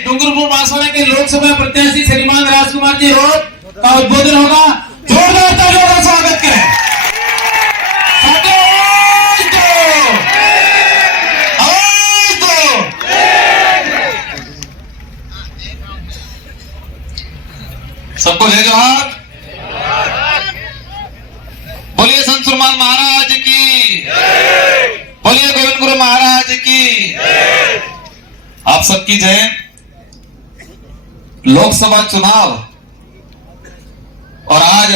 डूंगरपुर बांसवाड़ा के लोकसभा प्रत्याशी श्रीमान राजकुमार जी रोड का उद्बोधन होगा। जोरदार तालियों का स्वागत करें। सबको जय जोहार। बोलिए संत सुरमान महाराज की, बोलिए गोविंद गुरु महाराज की। आप सबकी जय। लोकसभा चुनाव और आज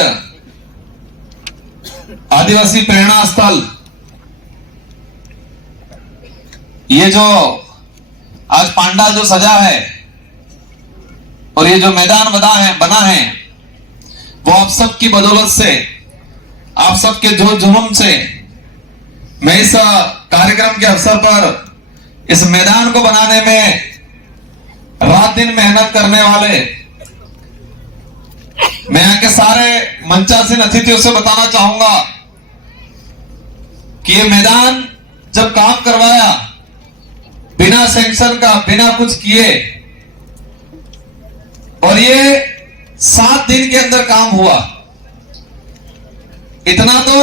आदिवासी प्रेरणा स्थल, ये जो आज पांडाल जो सजा है और ये जो मैदान बना है वो आप सबकी बदौलत से, आप सबके जो जुनून से मैं इस कार्यक्रम के अवसर पर इस मैदान को बनाने में रात दिन मेहनत करने वाले मैं यहाँ के सारे मंचासीन अतिथियों से बताना चाहूंगा कि ये मैदान जब काम करवाया बिना सैंक्शन का, बिना कुछ किए, और ये 7 दिन के अंदर काम हुआ। इतना तो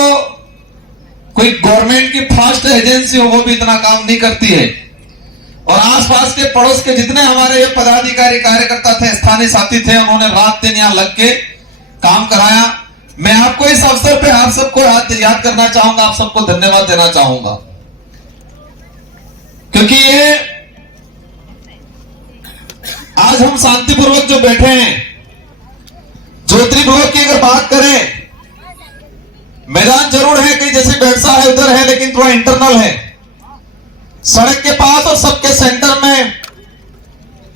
कोई गवर्नमेंट की फास्ट एजेंसी हो वो भी इतना काम नहीं करती है। और आसपास के पड़ोस के जितने हमारे ये पदाधिकारी कार्यकर्ता थे, स्थानीय साथी थे, उन्होंने रात दिन यहां लग के काम कराया। मैं आपको इस अवसर पे आप सबको याद करना चाहूंगा, आप सबको धन्यवाद देना चाहूंगा, क्योंकि ये आज हम शांतिपूर्वक जो बैठे हैं, जोत्री ब्लॉक की अगर बात करें, मैदान जरूर है कि जैसे बैठसा है उधर है, लेकिन थोड़ा इंटरनल है, सड़क के पास और सबके सेंटर में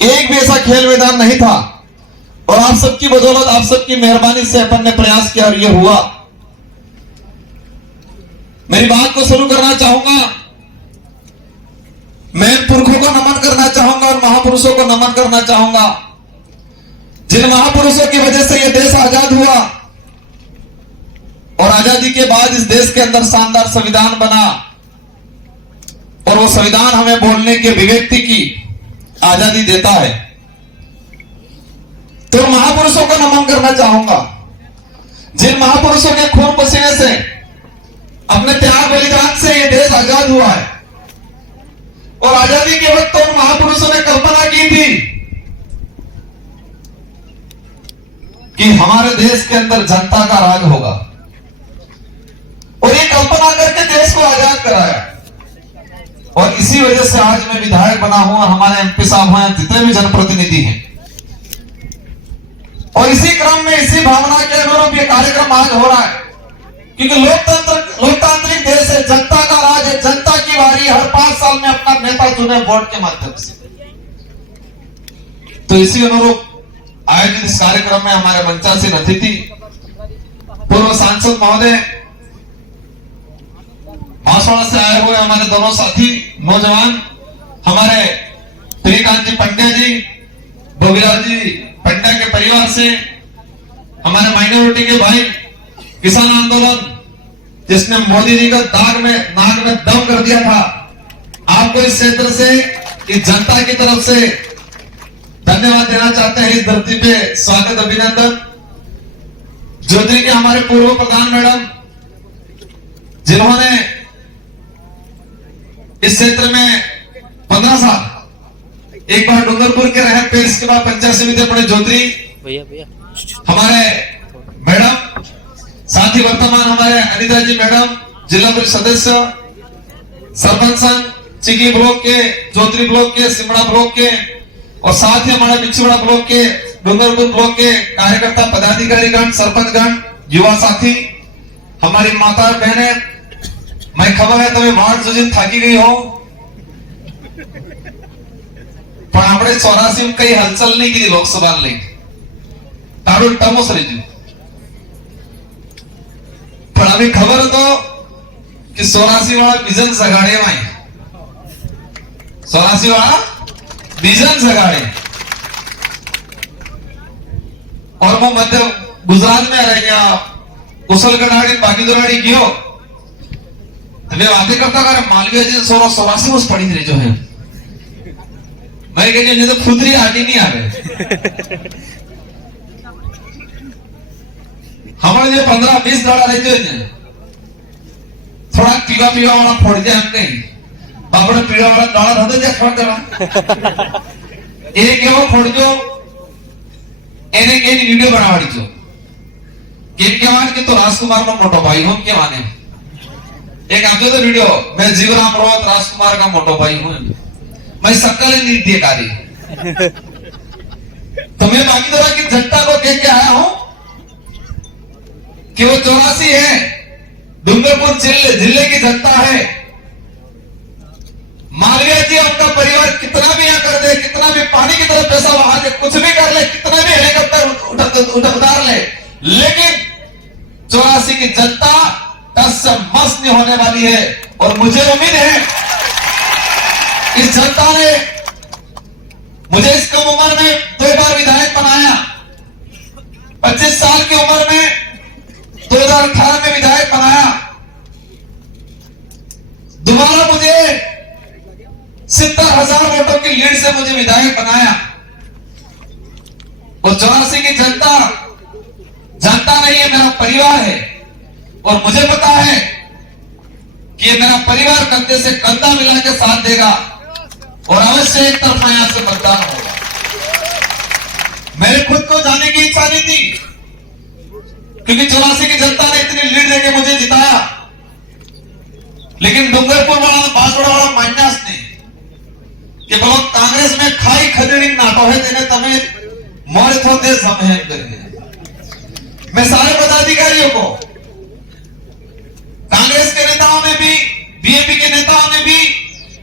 एक भी ऐसा खेल मैदान नहीं था। और आप सबकी बदौलत, आप सबकी मेहरबानी से अपन ने प्रयास किया और ये हुआ। मेरी बात को शुरू करना चाहूंगा, मैं पुरखों को नमन करना चाहूंगा और महापुरुषों को नमन करना चाहूंगा, जिन महापुरुषों की वजह से यह देश आजाद हुआ और आजादी के बाद इस देश के अंदर शानदार संविधान बना और वो संविधान हमें बोलने की, अभिव्यक्ति की आजादी देता है। तो महापुरुषों को नमन करना चाहूंगा, जिन महापुरुषों के खून पसीने से, अपने त्याग बलिदान से ये देश आजाद हुआ है। और आजादी के वक्त तो उन महापुरुषों ने कल्पना की थी कि हमारे देश के अंदर जनता का राज होगा, और ये कल्पना करके देश को आजाद कराया। और इसी वजह से आज मैं विधायक बना हूं और हमारे एमपी साहब हैं, जितने भी जनप्रतिनिधि हैं, और इसी क्रम में, इसी भावना के अनुरूप ये कार्यक्रम आज हो रहा है, क्योंकि लोकतांत्रिक देश है, जनता का राज है, जनता की बारी हर 5 साल में अपना नेता चुने वोट के माध्यम से। तो इसी अनुरूप आयोजित इस कार्यक्रम में हमारे मंचासीन अतिथि, पूर्व सांसद महोदय, बांसवाड़ा से आए हुए हमारे दोनों साथी नौजवान, हमारे प्रियकांत जी पंड्या जी, बबीराज जी पंड्या के परिवार से, हमारे माइनॉरिटी के भाई, किसान आंदोलन जिसने मोदी जी का नाक में दम कर दिया था, आपको इस क्षेत्र से, इस जनता की तरफ से धन्यवाद देना चाहते हैं। इस धरती पे स्वागत, अभिनंदन। ज्योति के हमारे पूर्व प्रधान मैडम, जिन्होंने इस क्षेत्र में 15 साल एक बार डूंगरपुर के रहे, फिर इसके बाद पंचायत समिति अपने ज्योति हमारे मैडम, साथ ही वर्तमान हमारे अनिता जी मैडम, जिला परिषद सदस्य, सरपंच चिकी ब्लॉक के, जोत्री ब्लॉक के, सिमड़ा ब्लॉक के, और साथ ही हमारे बिछुड़ा ब्लॉक के, डूंगरपुर ब्लॉक के कार्यकर्ता, पदाधिकारीगण, सरपंचगण, युवा साथी, हमारी माता बहने, मैं खबर है तुम्हें वार्ड जुजिन थाकी गई हो, पर આપણે 84 કઈ હલચલ નહીં કરી લોકસભા લઈ તારો ટમો સરી ગયો। પણ હવે ખબર હતો कि 84 वाला विजन सगाड़े में 84 वाला विजन सगाड़े, और वो मध्य गुजरात में रह गया, कुशलगढ़ बागीदोराड़ी गयो, वे बातें करता कर मालवीय जी 84 वर्ष पड़ी थी जो है मैं कहती तो खुदरी आटी नहीं आवे हमारे जो 15-20 दाड़ा रहते हैं थोड़ा पीवा पीवा वाला फोड़ दे हम कहीं बापड़े पीवा वाला दाड़ा धोते जा फोड़ देवा एक एवो फोड़ जो એને કે વિડિયો બનાવડી છો કેમ કહેવાય કે તો રાજકુમાર નો મોટો ભાઈ હું કહેવાને एक आमचो तो वीडियो मैं जीवराम रोहत राजकुमार का मोटो भाई हूं मैं सकल नहीं दिखारी तो मैं बाकी तरह की जनता को कह के आया हूं कि वो 84 है डूंगरपुर जिले की जनता है मालवीय जी अपना परिवार कितना भी यहाँ कर दे कितना भी पानी की तरह पैसा बहा दे कुछ भी कर ले कितना भी हेलीकॉप्टर उतार ले लेकिन 84 की जनता टस से मस नहीं होने वाली है और मुझे उम्मीद है इस जनता ने मुझे इस कम उम्र में 2 बार विधायक बनाया 25 साल की उम्र में 2018 में विधायक बनाया दोबारा मुझे 70,000 वोटों की लीड से मुझे विधायक बनाया और 84 की जनता नहीं है मेरा परिवार है और मुझे पता है कि मेरा परिवार कंधे से कंधा मिला के साथ देगा और अवश्य एक तरफा यहां से मतदान होगा मेरे खुद को जाने की इच्छा नहीं थी क्योंकि 84 की जनता ने इतनी लीड देके मुझे जिताया लेकिन डूंगरपुर वाला बांसवाड़ा वाला मान्यास नहीं कि बोलो कांग्रेस में खाई खदेड़ी नाटो है तेने तमें मोरे थो दे समहन करने मैं सारे पदाधिकारियों को कांग्रेस के नेताओं ने भी बीएपी के नेताओं ने भी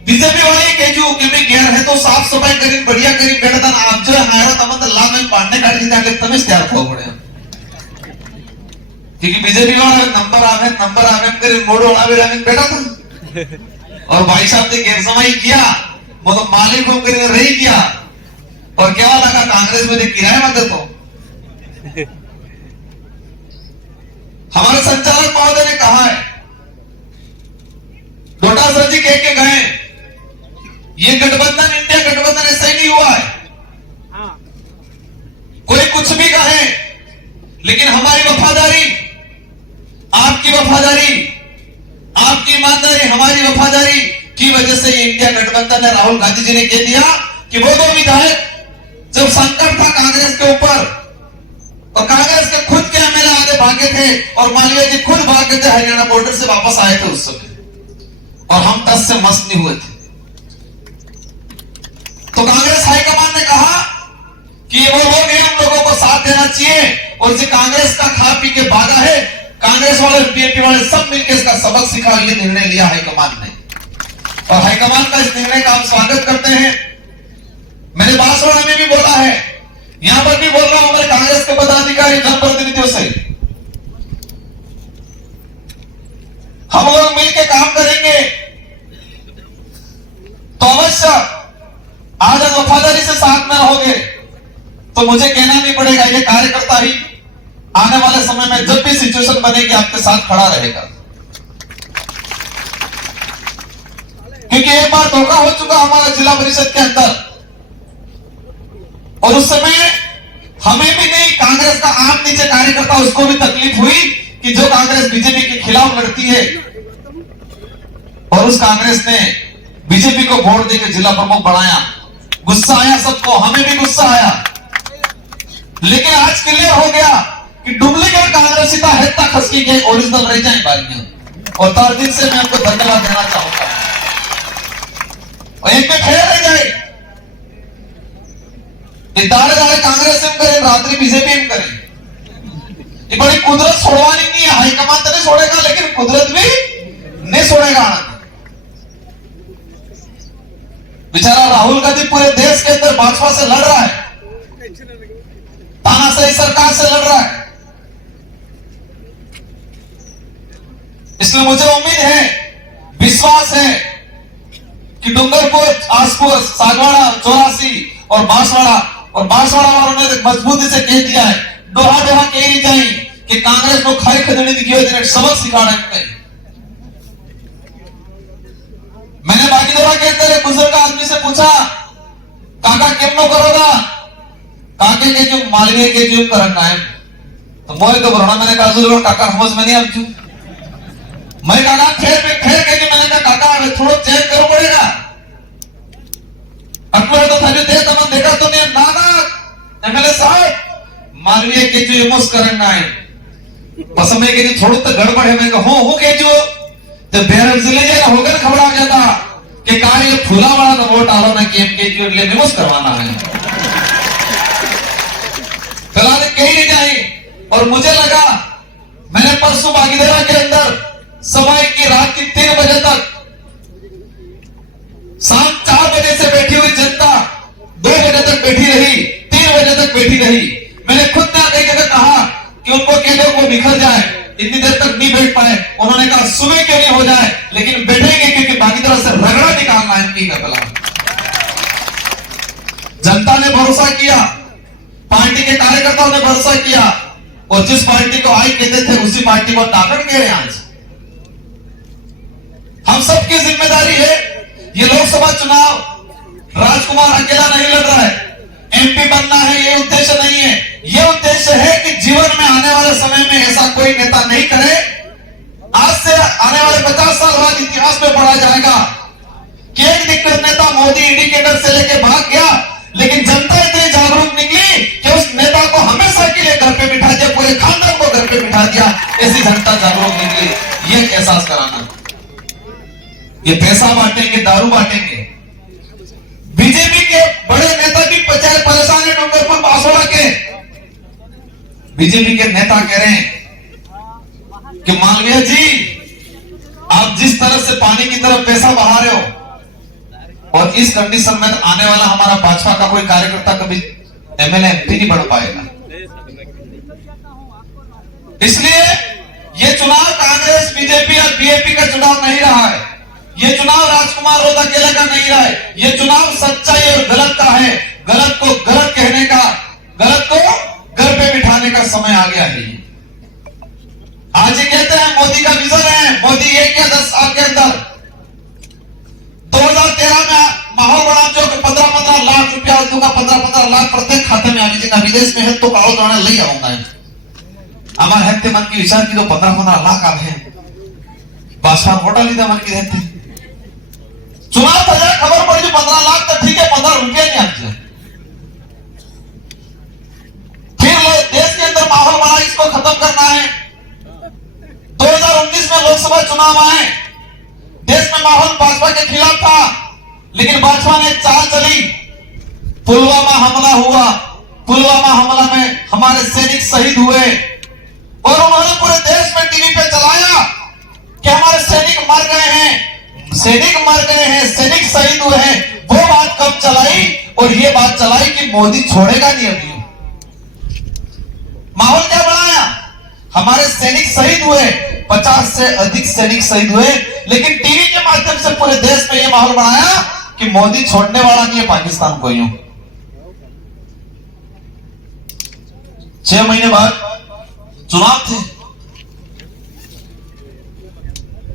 बीजेपी वाले कहजू कि मैं गैर है तो साफ सफाई करी बढ़िया करी बेटा आप जो हमारा तमन ला में पाड़ने काट दी जाके तमें तैयार हो पड़े क्योंकि बीजेपी वाला नंबर आवे तेरे मोड़ उड़ावे रहने बेटा था और भाई साहब ने गैर समाई किया वो तो मालिक हो कर रही किया और क्या लगा कांग्रेस में किराए मत तो हमारे संचालक महोदय ने कहा है डोटासर जी कह के गए ये गठबंधन इंडिया गठबंधन ऐसा ही नहीं हुआ है कोई कुछ भी कहे लेकिन हमारी वफादारी आपकी वफादारी आपकी ईमानदारी हमारी वफादारी की वजह से ये इंडिया गठबंधन ने राहुल गांधी जी ने कह दिया कि वो 2 विधायक जब संकट था कांग्रेस के ऊपर और कांग्रेस के खुद के एमएलए आगे भागे थे और मालवीय जी खुद भागे थे हरियाणा बॉर्डर से वापस आए थे उस समय और हम 10 से मस्त नहीं हुए थे तो कांग्रेस हाईकमान ने कहा कि ये वो लोग हैं हम लोगों को साथ देना चाहिए और जो कांग्रेस का खा पी के भागा है कांग्रेस वाले बीएपी वाले सब मिलकर इसका सबक सिखा ये निर्णय लिया हाईकमान ने और हाईकमान का इस निर्णय का हम स्वागत करते हैं मैंने बांसवाड़ा में भी बोला है यहां पर भी बोल रहा हूं हमारे कांग्रेस के पदाधिकारी जनप्रतिनिधियों से हम लोग मिलकर काम करेंगे तो अवश्य आज अगर वफादारी से साथ में रहोगे तो मुझे कहना नहीं पड़ेगा ये कार्यकर्ता ही आने वाले समय में जब भी सिचुएशन बनेगी आपके साथ खड़ा रहेगा क्योंकि एक बार धोखा हो चुका हमारा जिला परिषद के अंदर और उस समय हमें भी नहीं कांग्रेस का आम नीचे कार्यकर्ता उसको भी तकलीफ हुई कि जो कांग्रेस बीजेपी के खिलाफ लड़ती है और उस कांग्रेस ने बीजेपी को वोट देकर जिला प्रमुख बनाया गुस्सा आया सबको हमें भी गुस्सा आया लेकिन आज क्लियर हो गया कि डुप्लीकेट कांग्रेस है खसकी के ओरिजिनल रह जाए बारियां और तार दिन से मैं आपको धन्यवाद देना चाहूंगा और एक में फेर रह जाए दाड़े दाड़े कांग्रेस में करें रात्रि बीजेपी में करें ये बड़ी कुदरत छोड़वानी नहीं है हाईकमान तो नहीं छोड़ेगा लेकिन कुदरत भी नहीं छोड़ेगा बेचारा राहुल गांधी पूरे देश के अंदर भाजपा से लड़ रहा है तानाशाही सरकार से लड़ रहा है इसलिए मुझे उम्मीद है विश्वास है कि डूंगरपुर आसपुर सागवाड़ा 84 और बांसवाड़ा वालों ने मजबूती से कह दिया है दोहा दोहा कह रही जाए कि कांग्रेस को खाई खदड़ी की वजह से सबक सिखाना है मैंने बाकी दोहा के तरह बुजुर्ग आदमी से पूछा काका केम नो करोगा काके के जो मालवीय के जो करना है तो मोए तो बरोना मैंने कहा जो काका समझ में नहीं आती मैं काका ठहर के जो मैंने कहा काका थोड़ा चेक करो पड़ेगा अकबर तो था जो दे तमन देखा तो नहीं नाना एमएलए साहब मालवीय के जो इमोस करना है बस मैं के जो थोड़ा तो गड़बड़ है मैं कहा हो के जो तो बेरल जिले जाए होकर खबर आ जाता कि कार्य फूला वाला तो वोट आलो ना केम के जो ले निमोस करवाना है फिलहाल कहीं नहीं जाए और मुझे लगा मैंने परसों बागीदरा के अंदर सवाई की रात की 3 बजे तक शाम 4 बजे से बैठी हुई जनता 2 बजे तक बैठी रही 3 बजे तक बैठी रही मैंने खुद ने आगे जगह कहा कि उनको कह दो वो निकल जाए इतनी देर तक नहीं बैठ पाए उन्होंने कहा सुबह क्यों नहीं हो जाए लेकिन बैठेंगे क्योंकि बागीदरा से रगड़ा निकालना है इनकी कपला जनता ने भरोसा किया पार्टी के कार्यकर्ताओं ने भरोसा किया और जिस पार्टी को आई कहते थे उसी पार्टी को ताकत दे रहे हैं आज हम सबकी जिम्मेदारी है ये लोकसभा चुनाव राजकुमार अकेला नहीं लड़ रहा है एमपी बनना है ये उद्देश्य नहीं है ये उद्देश्य है कि जीवन में आने वाले समय में ऐसा कोई नेता नहीं करे आज से आने वाले 50 साल बाद इतिहास में पढ़ा जाएगा कि एक दिक्कत नेता मोदी इंडिकेटर से लेके भाग गया लेकिन जनता इतनी जागरूक निकली कि उस नेता को हमेशा के लिए घर पे बिठा दिया पूरे खानदान को घर पे बिठा दिया ऐसी जनता जागरूक निकली ये एहसास कराना ये पैसा बांटेंगे दारू बांटेंगे बीजेपी के बड़े नेता भी परेशान है डूंगरपुर बासोड़ा के बीजेपी के नेता कह रहे हैं कि मालवीय जी आप जिस तरह से पानी की तरफ पैसा बहा रहे हो और इस कंडीशन में आने वाला हमारा भाजपा का कोई कार्यकर्ता कभी एमएलए एमपी नहीं बन पाएगा इसलिए ये चुनाव कांग्रेस बीजेपी और बीएपी का चुनाव नहीं रहा है ये चुनाव राजकुमार रोड अकेले का नहीं रहा है ये चुनाव सच्चाई और गलत का है गलत को गलत कहने का गलत को घर पे बिठाने का समय आ गया है आज ये कहते हैं मोदी का विजन है मोदी 1 या 10 साल के अंदर 2013 में माहौल बना जो 15-15 लाख रुपया दूंगा 15-15 लाख प्रत्येक खाते में आ जाएगा विदेश में है तो कागज बनाने ले आऊंगा हमारे हत्ते मन की विचार की तो 15-15 लाख आ गए भाजपा वोटा लीधा मन की रहते चुनाव था जाए खबर पड़ी 15 लाख तो ठीक है 15 रुपया नहीं आते फिर देश के अंदर माहौल बना इसको खत्म करना है 2019 में लोकसभा चुनाव आए देश में माहौल भाजपा के खिलाफ था लेकिन भाजपा ने चाल चली पुलवामा हमला हुआ पुलवामा हमला में हमारे सैनिक शहीद हुए और उन्होंने पूरे देश में टीवी पे चलाया कि हमारे सैनिक मर गए हैं सैनिक शहीद हुए हैं वो बात कब चलाई और ये बात चलाई कि मोदी छोड़ेगा नहीं अभी माहौल क्या बनाया हमारे सैनिक शहीद हुए 50 से अधिक सैनिक शहीद हुए लेकिन टीवी के माध्यम से पूरे देश में ये माहौल बनाया कि मोदी छोड़ने वाला नहीं है पाकिस्तान को यूं 6 महीने बाद चुनाव थे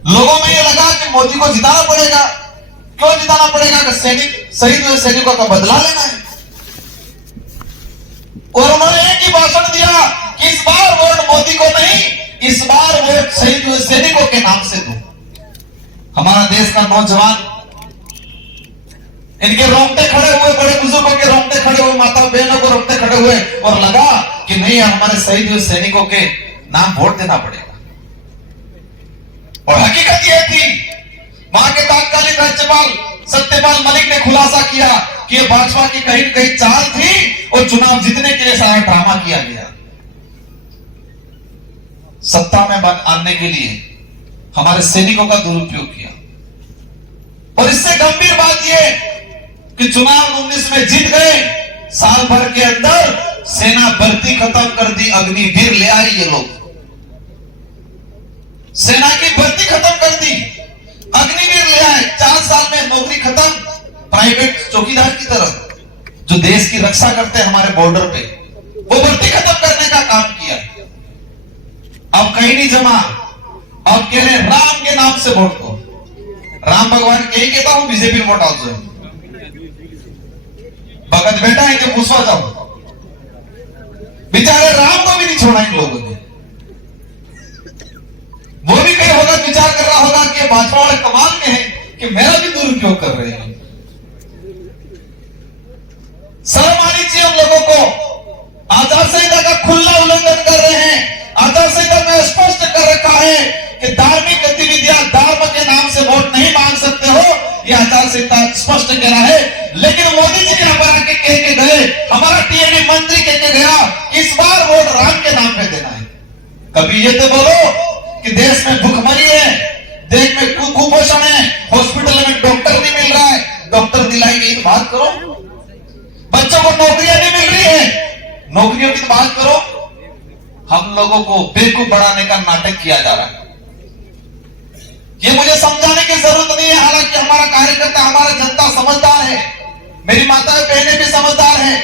लोगों में ये लगा कि मोदी को जिताना पड़ेगा क्यों जिताना पड़ेगा कि सैनिक शहीद हुए सैनिकों का बदला लेना है और उन्होंने एक ही भाषण दिया कि इस बार वोट मोदी को नहीं इस बार वोट शहीद हुए सैनिकों के नाम से दो हमारा देश का नौजवान इनके रोंगटे खड़े हुए बड़े बुजुर्गों के रोंगटे खड़े हुए माता बहनों को रोंगटे खड़े हुए और लगा कि नहीं हमारे शहीद हुए सैनिकों के नाम वोट देना पड़ेगा और हकीकत यह थी वहां के तात्कालिक राज्यपाल सत्यपाल मलिक ने खुलासा किया कि यह भाजपा की कहीं न कहीं चाल थी और चुनाव जीतने के लिए सारा ड्रामा किया गया सत्ता में आने के लिए हमारे सैनिकों का दुरुपयोग किया और इससे गंभीर बात यह कि चुनाव 19 में जीत गए साल भर के अंदर सेना भर्ती खत्म कर दी अग्निवीर ले आई ये लोग सेना की भर्ती खत्म कर दी अग्निवीर ले आए 4 साल में नौकरी खत्म प्राइवेट चौकीदार की तरफ जो देश की रक्षा करते हैं हमारे बॉर्डर पे वो भर्ती खत्म करने का काम किया अब कहीं नहीं जमा अब कह रहे राम के नाम से वोट दो राम भगवान के ही कहता हूं बीजेपी वोट डाल दो भगत बेटा है कि पूछवा जाओ, बेचारे राम को भी नहीं छोड़ा इन लोगों ने। वो भी कहीं होगा विचार कर रहा होगा कि भाजपा वाले कमाल में है कि मेरा भी दुरुपयोग कर रहे हैं। शर्म आनी चाहिए हम लोगों को। आचार संहिता का खुला उल्लंघन कर रहे हैं। आचार संहिता में स्पष्ट कर रखा है कि धार्मिक गतिविधियां धर्म के नाम से वोट नहीं मांग सकते हो, यह आचार संहिता स्पष्ट कह रहा है। लेकिन मोदी जी यहां पर आके कह के गए, हमारा टीएडी मंत्री कह के गया इस बार वोट राम के नाम पे देना है। कभी ये तो बोलो कि देश में भूखमरी है, देश में कुपोषण है, हॉस्पिटल में डॉक्टर नहीं मिल रहा है, डॉक्टर दिलाएंगे तो बात करो। बच्चों को नौकरियां नहीं मिल रही है, नौकरियों की तो बात करो। हम लोगों को बेवकूफ बनाने का नाटक किया जा रहा है। ये मुझे समझाने की जरूरत नहीं है, हालांकि हमारा कार्यकर्ता, हमारा जनता समझदार है, मेरी माता बहनें भी समझदार है।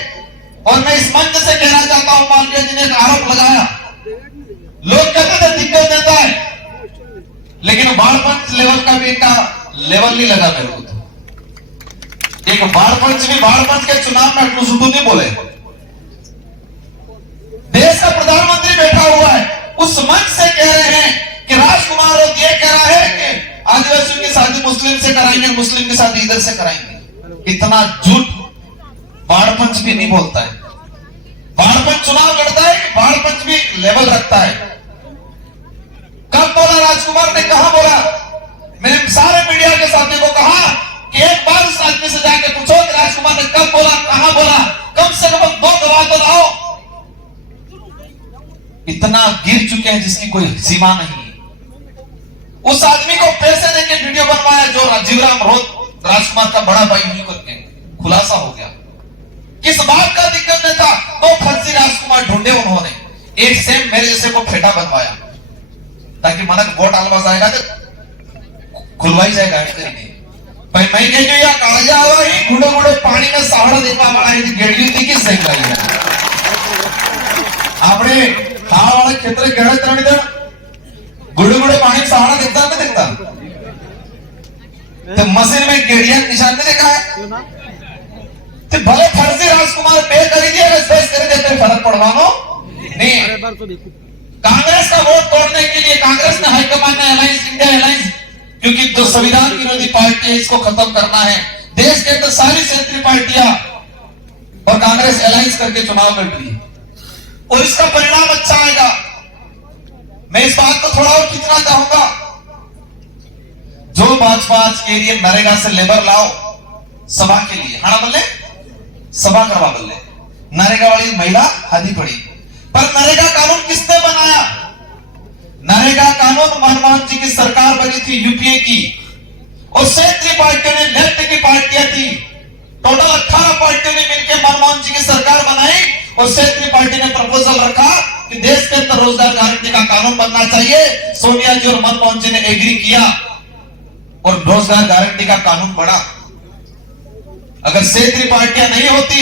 और मैं इस मंच से कहना चाहता हूं, मालवीय जी ने एक आरोप लगाया, लोग कहते थे दिक्कत देता है, लेकिन वार्ड पंच लेवल का भी इनका लेवल नहीं लगा मेरे को। एक वार्ड पंच भी वार्ड पंच के चुनाव में टूसुटू नहीं बोले। देश का प्रधानमंत्री बैठा हुआ है, उस मंच से कह रहे हैं कि राजकुमार और ये कह रहा है कि आदिवासियों की शादी मुस्लिम से कराएंगे, मुस्लिम की शादी इधर से कराएंगे। इतना झूठ वार्ड पंच भी नहीं बोलता है। वार्ड पंच चुनाव लड़ता है कि वार्ड पंच भी लेवल रखता है। कब बोला राजकुमार ने, कहा बोला? मैंने सारे मीडिया के साथियों को कहा कि एक बार उस आदमी से जाके पूछो कि राजकुमार ने कब बोला, कहां बोला, कम से कम 2 गवाह तो लाओ। इतना गिर चुके हैं जिसकी कोई सीमा नहीं। उस आदमी को पैसे देके वीडियो बनवाया जो जीवराम रोहत राजकुमार का बड़ा भाई हुई करके खुलासा हो गया। किस बात का दिक्कत नहीं था, 2 फर्जी राजकुमार ढूंढे उन्होंने, एक सेम मेरे जैसे को फेटा बनवाया ताकि मनक वोट आलवा जाएगा तो खुलवाई जाएगा भाई। मैं कह जो या काळजा आवा ही गुड़े गुड़े पानी में सहाड़ा देवा वाला है गेड़ी थी कि सही लाई है। आपने खावा वाला क्षेत्र गेड़ा तरणी दे गुड़े गुड़े पानी में सहाड़ा देखता नहीं देखता, तो मशीन में गेड़िया निशान नहीं देखा है। तो भले फर्जी राजकुमार पे कर दिया, स्पेस कर देते फर्क पड़वानो नहीं। कांग्रेस का वोट तोड़ने के लिए कांग्रेस ने हाईकमान ने अलायंस, इंडिया अलायंस, क्योंकि जो संविधान विरोधी पार्टी है इसको खत्म करना है। देश के अंदर सारी क्षेत्रीय पार्टियां और कांग्रेस अलायंस करके चुनाव लड़ रही है और इसका परिणाम अच्छा आएगा। मैं इस बात को थोड़ा और खींचना चाहूंगा, जो भाजपा आज के लिए नरेगा से लेबर लाओ सभा के लिए, हाँ बोले सभा करवा बोले, नरेगा वाली महिला हादी पड़ी। पर नरेगा कानून किसने बनाया? नरेगा कानून मनमोहन जी की सरकार बनी थी यूपीए की, और क्षेत्रीय पार्टियों ने, लेफ्ट की पार्टियां थी, टोटल 18 पार्टियों ने मिलकर मनमोहन जी की सरकार बनाई। और क्षेत्रीय पार्टी ने प्रपोजल रखा कि देश के अंदर रोजगार गारंटी का कानून बनना चाहिए। सोनिया जी और मनमोहन जी ने एग्री किया और रोजगार गारंटी का कानून बना। अगर क्षेत्रीय पार्टियां नहीं होती,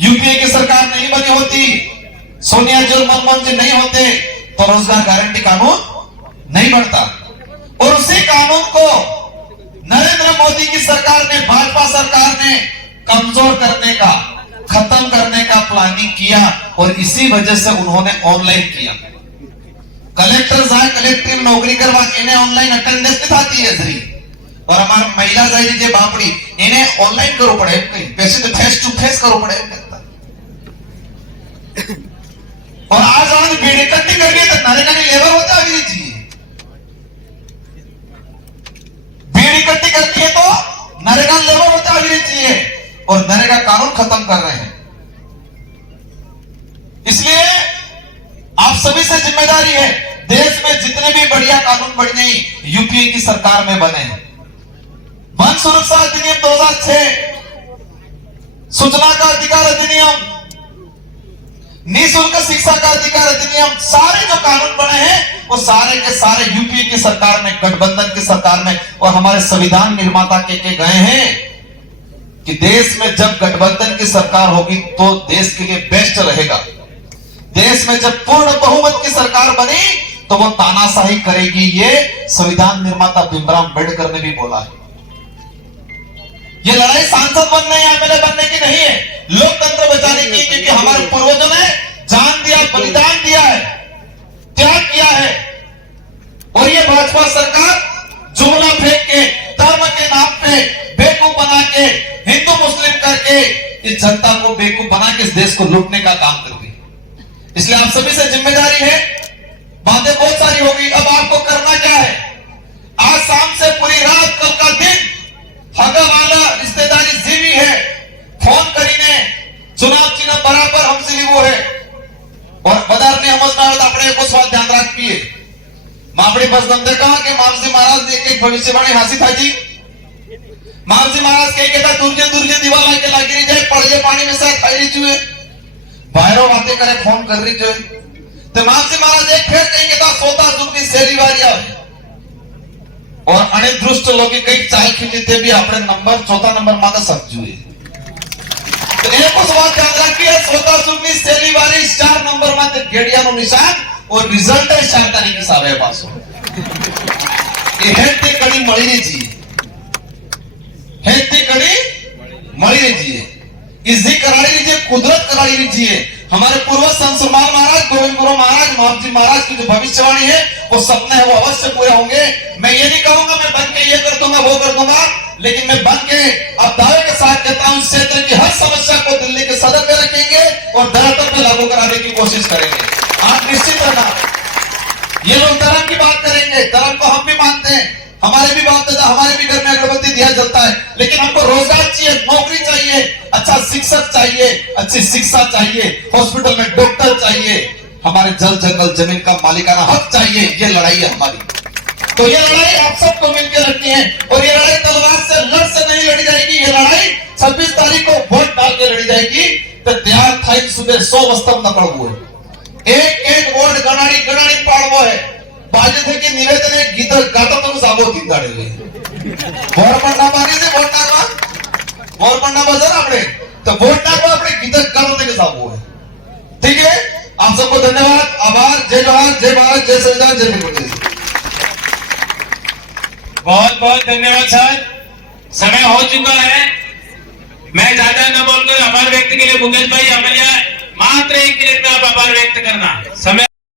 यूपीए की सरकार नहीं बनी होती, सोनिया जी और मनमोहन जी नहीं होते, तो रोजगार गारंटी कानून नहीं बनता। और उसी कानून को नरेंद्र मोदी की सरकार ने, भाजपा सरकार ने कमजोर करने का, खत्म करने का प्लानिंग किया। और इसी वजह से उन्होंने ऑनलाइन किया। कलेक्टर जाए कलेक्टर में नौकरी करवा, इन्हें ऑनलाइन अटेंडेंस नहीं थाती है जरी, और हमारी महिला जाए जे बापड़ी इन्हें ऑनलाइन करो पड़े, पैसे तो फेस टू फेस करो पड़े। और आज हमें भीड़ इकट्ठी करके तो नरेगा की लेबर होता है चाहिए, भीड़ इकट्ठी करती है तो नरेगा लेबर होता है चाहिए, और नरेगा कानून खत्म कर रहे हैं। इसलिए आप सभी से जिम्मेदारी है, देश में जितने भी बढ़िया कानून बने यूपीए की सरकार में बने। वन सुरक्षा अधिनियम 2006, सूचना का अधिकार अधिनियम, निःशुल्क शिक्षा का अधिकार अधिनियम, सारे जो कानून बने हैं वो सारे के सारे यूपीए की सरकार में, गठबंधन की सरकार में। और हमारे संविधान निर्माता के गए हैं कि देश में जब गठबंधन की सरकार होगी तो देश के लिए बेस्ट रहेगा। देश में जब पूर्ण बहुमत की सरकार बनी तो वो तानाशाही करेगी, ये संविधान निर्माता भीमराव अम्बेडकर ने भी बोला है। ये लड़ाई सांसद बनने या एमएलए बनने की नहीं है, लोकतंत्र बचाने की, क्योंकि हमारे पूर्वजों ने जान दिया, बलिदान दिया है, त्याग किया है। और ये भाजपा सरकार जुमला फेंक के, धर्म के नाम पे बेवकूफ बना के, हिंदू मुस्लिम करके इस जनता को बेवकूफ बना के इस देश को लूटने का काम करती है। इसलिए आप सभी से जिम्मेदारी है, बातें बहुत सारी होगी, अब आपको करना क्या है? आज शाम से पूरी रात, कल का दिन हगावाला रिश्तेदारी जीवी है, फोन करीने चुनाव चिन्ह बराबर हमसे भी वो है। और बदारने समझना अपने को स्वाद ध्यान રાખીએ। मापड़ी बस दमते कहा कि मामजी महाराज ने एक भविष्यवाणी हासिल था जी। मामजी महाराज कह था दुर्जे दुर्जे दीवार लाके लागी रही जाए, पड़े पानी में साथ खाई रही जुए, बाहरों बातें करे, फोन कर रही जुए। तो मामजी महाराज एक फिर कहेंगे था सोता सुखनी सेली वारी आवे। और अनेक दुष्ट लोग कई चाल खींचते भी अपने नंबर चौथा नंबर माता सब जुए। तो एक सवाल ध्यान रखिए, सोता सुखनी सेली वारी 4 नंबर माते गेड़िया नो निशान और रिजल्ट है 4 तारीख की सारे पासो। ये हेते कड़ी मળી રહી છે, हेते कड़ी मળી રહી છે, इसी कराड़ी लीजिए, कुदरत कराड़ी लीजिए। हमारे पूर्वज संत सुरमाल महाराज, गोविंद गुरु महाराज, महाजी महाराज की जो भविष्यवाणी है, वो सपने हैं, वो अवश्य पूरे होंगे। मैं ये नहीं कहूंगा मैं बन के ये कर दूंगा वो कर दूंगा, लेकिन मैं बन के अब दावे के साथ कहता हूं, क्षेत्र की हर समस्या को दिल्ली के सदन में रखेंगे और धरातल में लागू कराने की कोशिश करेंगे। आप निश्चित रहना। ये लोग धर्म की बात करेंगे, धर्म को हम भी मानते हैं, हमारे भी बाप दादा, हमारे भी घर में अगरबत्ती दिया जलता है, लेकिन हमको रोजगार चाहिए, नौकरी चाहिए, अच्छा शिक्षक चाहिए, अच्छी शिक्षा चाहिए, हॉस्पिटल में डॉक्टर चाहिए, हमारे जल जंगल जमीन का मालिकाना हक चाहिए। ये लड़ाई है हमारी। तो ये लड़ाई आप सबको मिलकर लड़नी है, और ये लड़ाई तलवार से लड़ से नहीं लड़ी जाएगी। ये लड़ाई 26 तारीख को वोट डाल के लड़ी जाएगी। तो तैयार था सुबह 100 वस्तव नकड़वो है, एक एक वोट गणाड़ी गणाड़ी पाड़वो है। बाजे थे कि निवेदन एक गीत गाता तो साबो तीन दाड़े ले वोट पड़ना मारी से वोट नागवा वोट पड़ना बजा ना अपने, तो वोट नागवा अपने गीत गाते के साबो है। ठीक है, आप सबको धन्यवाद, आभार, जय जवाहर, जय भारत, जय संविधान, जय प्रदेश। बहुत बहुत धन्यवाद सर, समय हो चुका है। मैं ज्यादा न बोलकर आभार व्यक्त के लिए मुकेश भाई, अमलिया मात्र 1 मिनट में आप आभार व्यक्त करना। समय